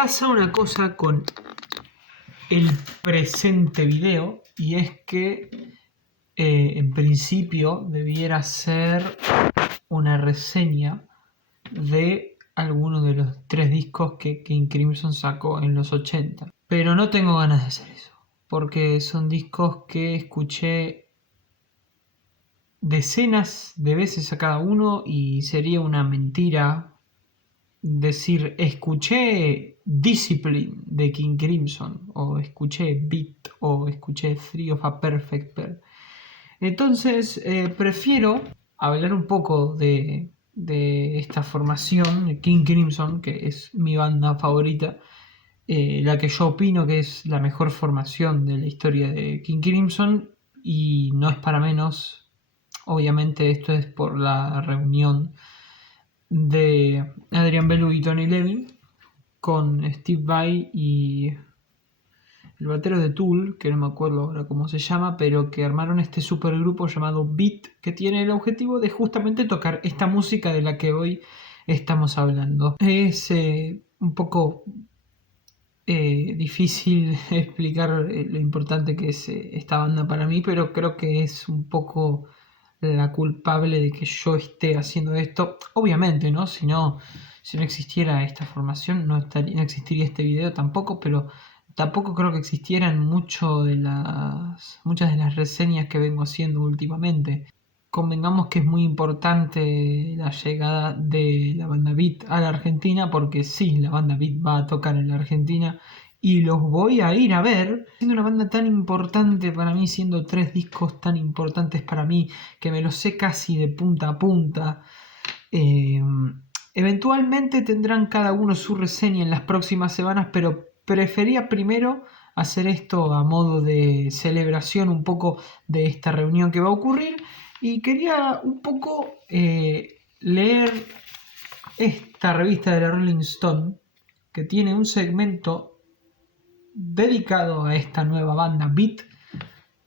Pasa una cosa con el presente video y es que en principio debiera ser una reseña de alguno de los 3 discos que King Crimson sacó en los 80. Pero no tengo ganas de hacer eso, porque son discos que escuché decenas de veces a cada uno y sería una mentira decir escuché Discipline de King Crimson o escuché Beat o escuché Three of a Perfect Pair. Entonces prefiero hablar un poco de esta formación de King Crimson, que es mi banda favorita, la que yo opino que es la mejor formación de la historia de King Crimson, y no es para menos. Obviamente esto es por la reunión de Adrian Belew y Tony Levin con Steve Vai y el batero de Tool, que no me acuerdo ahora cómo se llama, pero que armaron este supergrupo llamado Beat, que tiene el objetivo de justamente tocar esta música de la que hoy estamos hablando. Es un poco difícil explicar lo importante que es esta banda para mí, pero creo que es un poco la culpable de que yo esté haciendo esto. Obviamente, ¿no? Si no existiera esta formación, no existiría este video tampoco, pero tampoco creo que existieran muchas de las reseñas que vengo haciendo últimamente. Convengamos que es muy importante la llegada de la banda Beat a la Argentina, porque sí, la banda Beat va a tocar en la Argentina y los voy a ir a ver. Siendo una banda tan importante para mí, siendo 3 discos tan importantes para mí, que me los sé casi de punta a punta, eventualmente tendrán cada uno su reseña en las próximas semanas, pero prefería primero hacer esto a modo de celebración un poco de esta reunión que va a ocurrir. Y quería un poco leer esta revista de la Rolling Stone, que tiene un segmento dedicado a esta nueva banda Beat,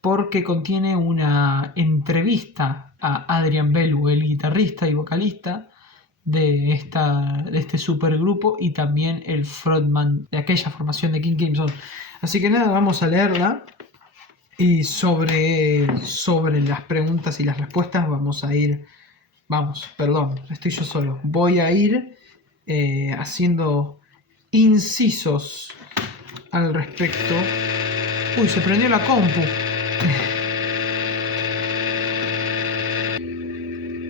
porque contiene una entrevista a Adrian Belew, el guitarrista y vocalista de este supergrupo y también el frontman de aquella formación de King Crimson. Así que nada, vamos a leerla. Y sobre las preguntas y las respuestas estoy yo solo. Voy a ir haciendo incisos al respecto. Uy, se prendió la compu.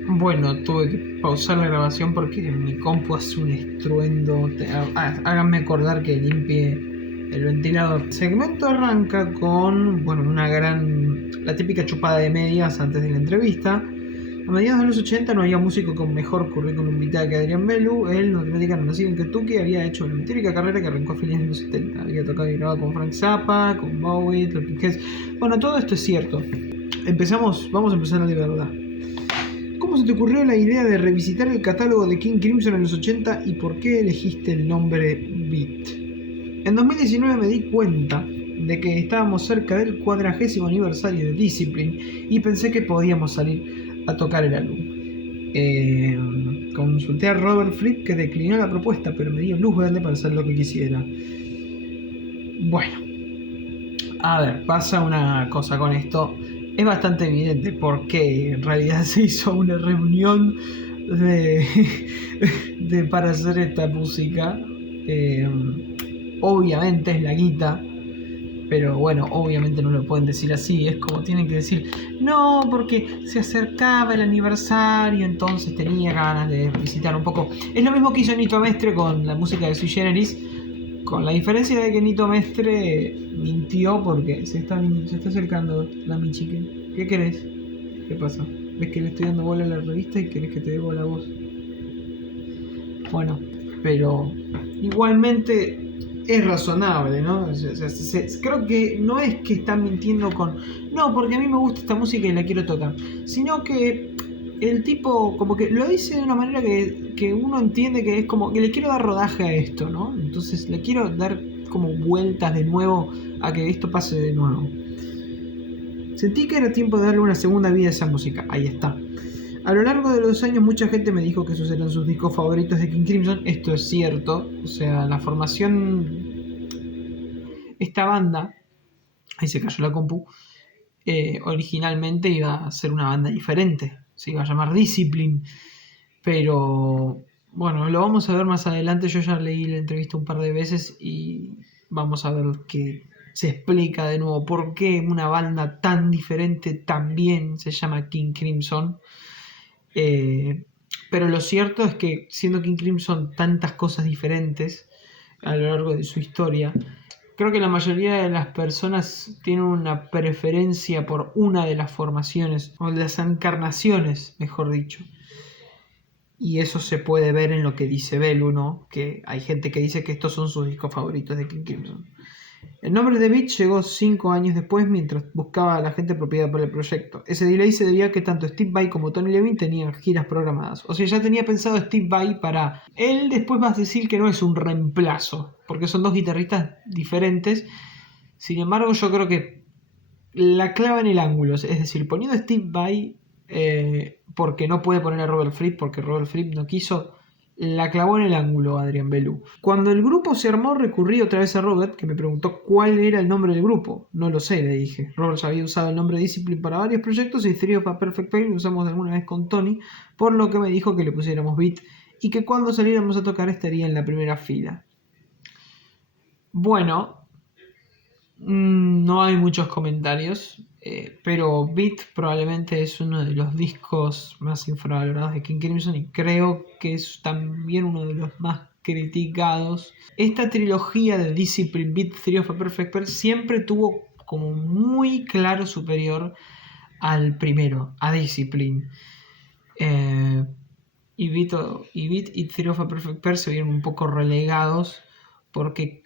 Bueno, tuve que pausar la grabación porque mi compu hace un estruendo. Háganme acordar que limpie el ventilador. El segmento arranca con, la típica chupada de medias antes de la entrevista. A mediados de los 80 no había músico con mejor currículum vital que Adrian Belew. El norteamericano nacido en Kentucky había hecho una meteórica carrera que arrancó a fines de los 70. Había tocado y grabado con Frank Zappa, con Bowie, Talking Heads. Bueno, todo esto es cierto. Vamos a empezar de verdad. ¿Cómo se te ocurrió la idea de revisitar el catálogo de King Crimson en los 80 y por qué elegiste el nombre Beat? En 2019 me di cuenta de que estábamos cerca del 40º aniversario de Discipline y pensé que podíamos salir a tocar el álbum. Consulté a Robert Fripp, que declinó la propuesta, pero me dio luz verde para hacer lo que quisiera. Bueno, a ver, pasa una cosa con esto. Es bastante evidente por qué en realidad se hizo una reunión para hacer esta música. Obviamente es la guita, pero bueno, obviamente no lo pueden decir así. Es como tienen que decir, no, porque se acercaba el aniversario, entonces tenía ganas de visitar un poco. Es lo mismo que hizo Nito Mestre con la música de Sui Generis, con la diferencia de que Nito Mestre mintió porque se está acercando la Michiken. ¿Qué querés? ¿Qué pasa? ¿Ves que le estoy dando bola a la revista y querés que te dé bola a vos? Bueno, pero igualmente es razonable, ¿no? Creo que no es que están mintiendo no, porque a mí me gusta esta música y la quiero tocar, sino que el tipo como que lo dice de una manera que uno entiende que es como que le quiero dar rodaje a esto, ¿no? Entonces le quiero dar como vueltas de nuevo a que esto pase de nuevo. Sentí que era tiempo de darle una segunda vida a esa música. Ahí está. A lo largo de los años mucha gente me dijo que esos eran sus discos favoritos de King Crimson. Esto es cierto. O sea, la formación... Esta banda... Ahí se cayó la compu. Originalmente iba a ser una banda diferente. Se iba a llamar Discipline. Pero... Bueno, lo vamos a ver más adelante. Yo ya leí la entrevista un par de veces y vamos a ver que se explica de nuevo por qué una banda tan diferente también se llama King Crimson. Pero lo cierto es que siendo King Crimson tantas cosas diferentes a lo largo de su historia, creo que la mayoría de las personas tienen una preferencia por una de las formaciones, o las encarnaciones, mejor dicho. Y eso se puede ver en lo que dice Belu, ¿no? Que hay gente que dice que estos son sus discos favoritos de King Crimson. El nombre de Beat llegó 5 años después mientras buscaba a la gente apropiada para el proyecto. Ese delay se debía a que tanto Steve Vai como Tony Levin tenían giras programadas. O sea, ya tenía pensado Steve Vai para... Él después va a decir que no es un reemplazo, porque son dos guitarristas diferentes. Sin embargo, yo creo que la clava en el ángulo, es decir, poniendo a Steve Vai porque no puede poner a Robert Fripp, porque Robert Fripp no quiso... La clavó en el ángulo Adrián Belew. Cuando el grupo se armó, recurrí otra vez a Robert, que me preguntó cuál era el nombre del grupo. No lo sé, le dije. Robert había usado el nombre Discipline para varios proyectos y Theory of a Perfect Pain lo usamos alguna vez con Tony, por lo que me dijo que le pusiéramos Beat y que cuando saliéramos a tocar estaría en la primera fila. Bueno, no hay muchos comentarios, pero Beat probablemente es uno de los discos más infravalorados de King Crimson y creo que es también uno de los más criticados. Esta trilogía de Discipline, Beat, Theory of a Perfect Pain siempre tuvo como muy claro superior al primero, a Discipline. Y Beat y Theory of a Perfect Pain se vieron un poco relegados porque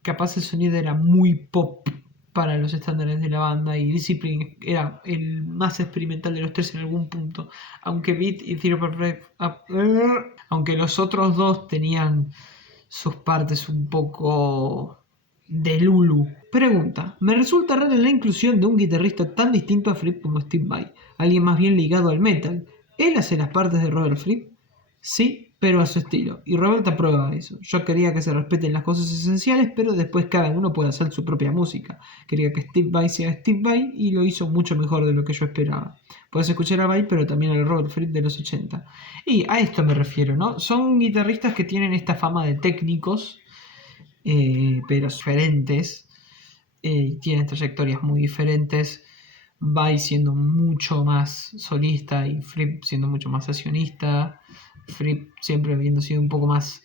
capaz el sonido era muy pop para los estándares de la banda y Discipline era el más experimental de los tres en algún punto, aunque Beat y Theory of a Perfect aunque los otros dos tenían sus partes un poco de Lulu. Pregunta, me resulta rara la inclusión de un guitarrista tan distinto a Fripp como Steve Vai, alguien más bien ligado al metal. ¿Él hace las partes de Robert Fripp? Sí, pero a su estilo, y Robert aprueba eso. Yo quería que se respeten las cosas esenciales, pero después cada uno puede hacer su propia música. Quería que Steve Vai sea Steve Vai y lo hizo mucho mejor de lo que yo esperaba. Puedes escuchar a Vai, pero también al Robert Fripp de los 80. Y a esto me refiero, ¿no? Son guitarristas que tienen esta fama de técnicos, pero diferentes. Tienen trayectorias muy diferentes. Vai siendo mucho más solista y Fripp siendo mucho más sesionista. Fripp siempre habiendo sido un poco más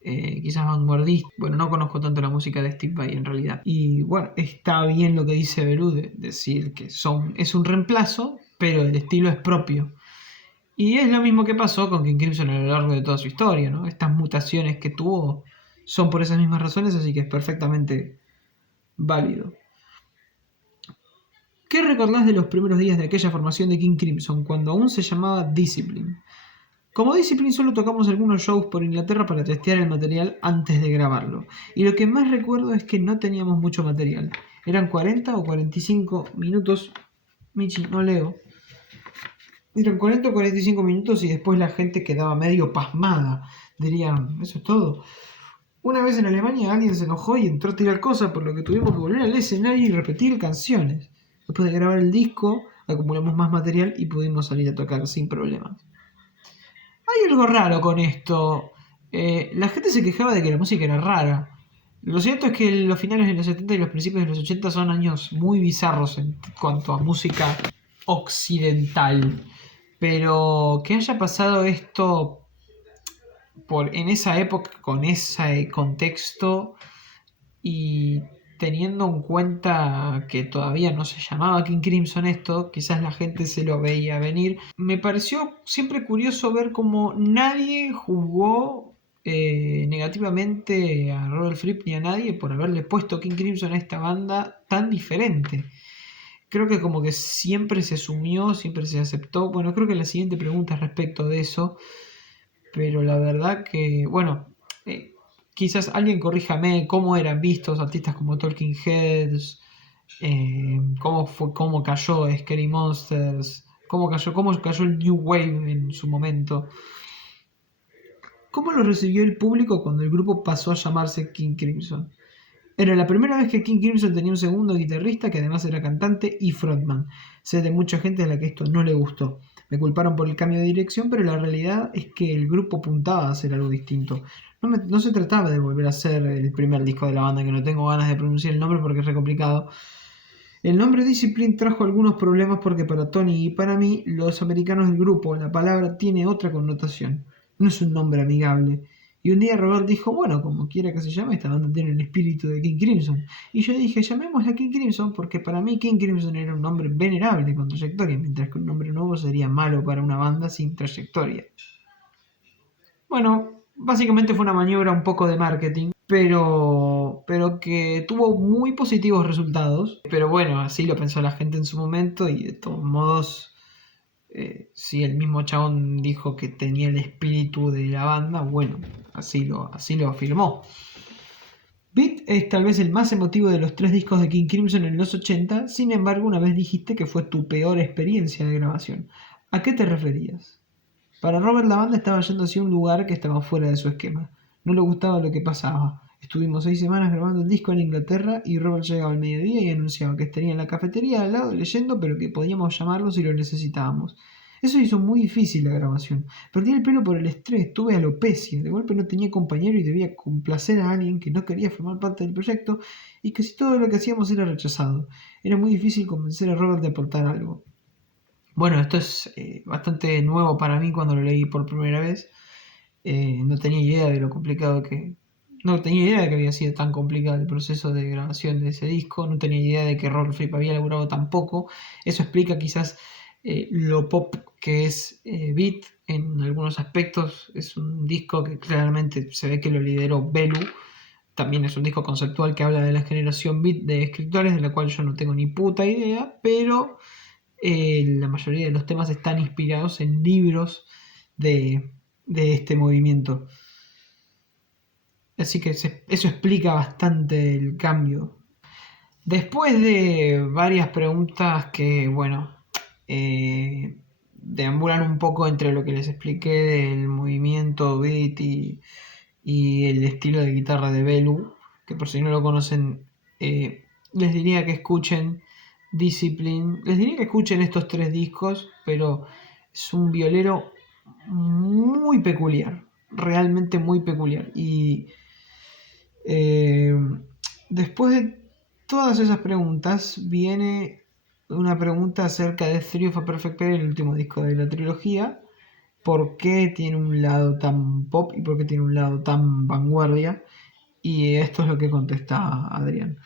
quizás vanguardista. Bueno, no conozco tanto la música de Steve Vai en realidad. Y bueno, está bien lo que dice Belew de decir que es un reemplazo, pero el estilo es propio. Y es lo mismo que pasó con King Crimson a lo largo de toda su historia, ¿no? Estas mutaciones que tuvo son por esas mismas razones, así que es perfectamente válido. ¿Qué recordás de los primeros días de aquella formación de King Crimson, cuando aún se llamaba Discipline? Como Discipline solo tocamos algunos shows por Inglaterra para testear el material antes de grabarlo. Y lo que más recuerdo es que no teníamos mucho material. Eran 40 o 45 minutos. Michi, no leo. Eran 40 o 45 minutos y después la gente quedaba medio pasmada. Dirían, eso es todo. Una vez en Alemania alguien se enojó y entró a tirar cosas, por lo que tuvimos que volver al escenario y repetir canciones. Después de grabar el disco, acumulamos más material y pudimos salir a tocar sin problemas. Hay algo raro con esto. La gente se quejaba de que la música era rara. Lo cierto es que los finales de los 70 y los principios de los 80 son años muy bizarros en cuanto a música occidental. Pero que haya pasado esto en esa época, con ese contexto, y teniendo en cuenta que todavía no se llamaba King Crimson esto, quizás la gente se lo veía venir. Me pareció siempre curioso ver cómo nadie juzgó negativamente a Robert Fripp ni a nadie por haberle puesto King Crimson a esta banda tan diferente. Creo que como que siempre se asumió, siempre se aceptó. Bueno, creo que la siguiente pregunta es respecto de eso, pero la verdad que, bueno, quizás alguien corríjame cómo eran vistos artistas como Talking Heads, cómo cayó Scary Monsters, cómo cayó el New Wave en su momento. ¿Cómo lo recibió el público cuando el grupo pasó a llamarse King Crimson? Era la primera vez que King Crimson tenía un segundo guitarrista que además era cantante y frontman. Sé de mucha gente a la que esto no le gustó. Me culparon por el cambio de dirección, pero la realidad es que el grupo apuntaba a hacer algo distinto. No se trataba de volver a hacer el primer disco de la banda, que no tengo ganas de pronunciar el nombre porque es re complicado. El nombre Discipline trajo algunos problemas porque para Tony y para mí, los americanos del grupo, la palabra tiene otra connotación. No es un nombre amigable. Y un día Robert dijo, bueno, como quiera que se llame, esta banda tiene el espíritu de King Crimson. Y yo dije, llamémosla King Crimson porque para mí King Crimson era un nombre venerable con trayectoria, mientras que un nombre nuevo sería malo para una banda sin trayectoria. Bueno, básicamente fue una maniobra un poco de marketing, pero que tuvo muy positivos resultados. Pero bueno, así lo pensó la gente en su momento y de todos modos, si el mismo chabón dijo que tenía el espíritu de la banda, bueno, así lo afirmó. Beat es tal vez el más emotivo de los 3 discos de King Crimson en los 80, sin embargo una vez dijiste que fue tu peor experiencia de grabación. ¿A qué te referías? Para Robert la banda estaba yendo hacia un lugar que estaba fuera de su esquema. No le gustaba lo que pasaba. Estuvimos 6 semanas grabando el disco en Inglaterra y Robert llegaba al mediodía y anunciaba que estaría en la cafetería al lado leyendo, pero que podíamos llamarlo si lo necesitábamos. Eso hizo muy difícil la grabación. Perdí el pelo por el estrés, tuve alopecia, de golpe no tenía compañero y debía complacer a alguien que no quería formar parte del proyecto y casi todo lo que hacíamos era rechazado. Era muy difícil convencer a Robert de aportar algo. Bueno, esto es bastante nuevo para mí cuando lo leí por primera vez. No tenía idea de lo complicado que... No tenía idea de que había sido tan complicado el proceso de grabación de ese disco. No tenía idea de que Robert Fripp había laburado tan poco. Eso explica quizás lo pop que es Beat en algunos aspectos. Es un disco que claramente se ve que lo lideró Belu. También es un disco conceptual que habla de la generación Beat de escritores, de la cual yo no tengo ni puta idea, pero la mayoría de los temas están inspirados en libros de este movimiento. Así que eso explica bastante el cambio. Después de varias preguntas que, bueno, deambulan un poco entre lo que les expliqué del movimiento beat y el estilo de guitarra de Belu, que por si no lo conocen, les diría que escuchen Discipline. Les diría que escuchen estos 3 discos, pero es un violero muy peculiar, realmente muy peculiar. Y eh, después de todas esas preguntas, viene una pregunta acerca de Theory of a Perfect Pair, el último disco de la trilogía. ¿Por qué tiene un lado tan pop y por qué tiene un lado tan vanguardia? Y esto es lo que contesta Adrián.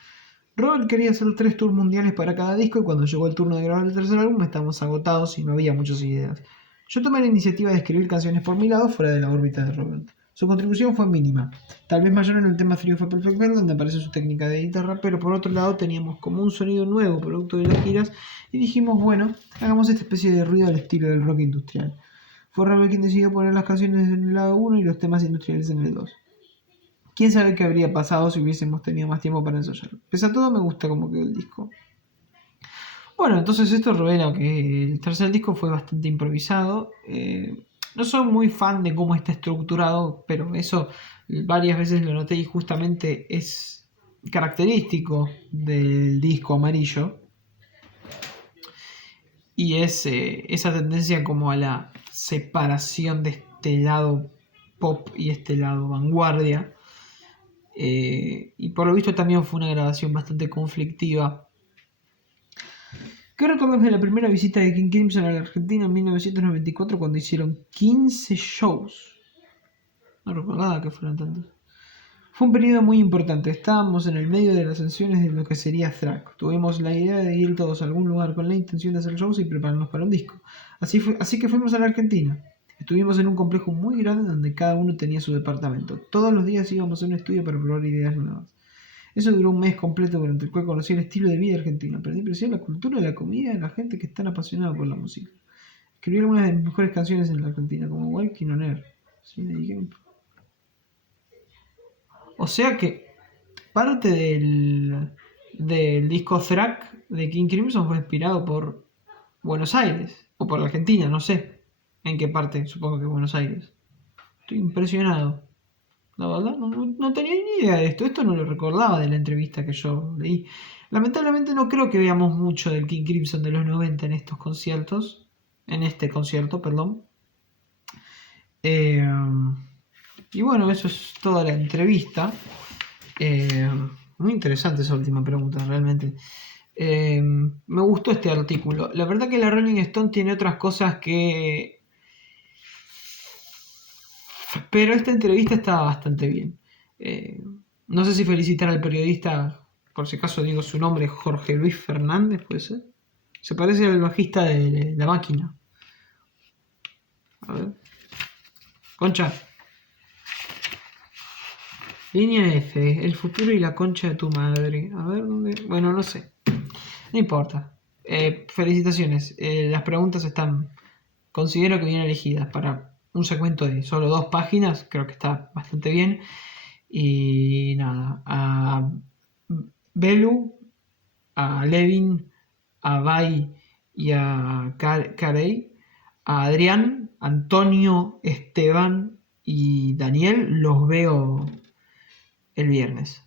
Robert quería hacer 3 tours mundiales para cada disco y cuando llegó el turno de grabar el tercer álbum estábamos agotados y no había muchas ideas. Yo tomé la iniciativa de escribir canciones por mi lado fuera de la órbita de Robert. Su contribución fue mínima, tal vez mayor en el tema Theory of a Perfect Pair donde aparece su técnica de guitarra, pero por otro lado teníamos como un sonido nuevo producto de las giras y dijimos, bueno, hagamos esta especie de ruido al estilo del rock industrial. Fue Robert quien decidió poner las canciones en el lado 1 y los temas industriales en el 2. ¿Quién sabe qué habría pasado si hubiésemos tenido más tiempo para ensayar? Pese a todo, me gusta cómo quedó el disco. Bueno, entonces esto revela que el tercer disco fue bastante improvisado. No soy muy fan de cómo está estructurado, pero eso varias veces lo noté y justamente es característico del disco amarillo. Y es esa tendencia como a la separación de este lado pop y este lado vanguardia. Y por lo visto también fue una grabación bastante conflictiva. ¿Qué recuerdas de la primera visita de King Crimson a la Argentina en 1994 cuando hicieron 15 shows? No recordaba que fueran tantos. Fue un periodo muy importante, estábamos en el medio de las ascensiones de lo que sería Thrack. Tuvimos la idea de ir todos a algún lugar con la intención de hacer shows y prepararnos para un disco. Así que fuimos a la Argentina. Estuvimos en un complejo muy grande donde cada uno tenía su departamento. Todos los días íbamos a un estudio para probar ideas nuevas. Eso duró un mes completo durante el cual conocí el estilo de vida argentino. Aprendí a apreciar la cultura, la comida y la gente que están apasionada por la música. Escribí algunas de mis mejores canciones en la Argentina, como Walking on Air. ¿Sí? O sea que parte del disco Thrack de King Crimson fue inspirado por Buenos Aires. O por Argentina, no sé. ¿En qué parte? Supongo que Buenos Aires. Estoy impresionado. La verdad, no tenía ni idea de esto. Esto no lo recordaba de la entrevista que yo leí. Lamentablemente no creo que veamos mucho del King Crimson de los 90 en estos conciertos. En este concierto, perdón. Eh, y bueno, eso es toda la entrevista. Eh, Muy interesante esa última pregunta, realmente. Me gustó este artículo. La verdad que la Rolling Stone tiene otras cosas que... Pero esta entrevista está bastante bien. Eh, no sé si felicitar al periodista, por si acaso digo su nombre, Jorge Luis Fernández, puede ser. Se parece al bajista de La Máquina. A ver. Concha. Línea F, el futuro y la concha de tu madre. A ver, ¿dónde? Bueno, no sé. No importa. Felicitaciones. Las preguntas están, considero que bien elegidas para un segmento de solo 2 páginas. Creo que está bastante bien. Y nada, a Belu, a Levin, a Bai y a Carey, a Adrián, Antonio, Esteban y Daniel los veo el viernes.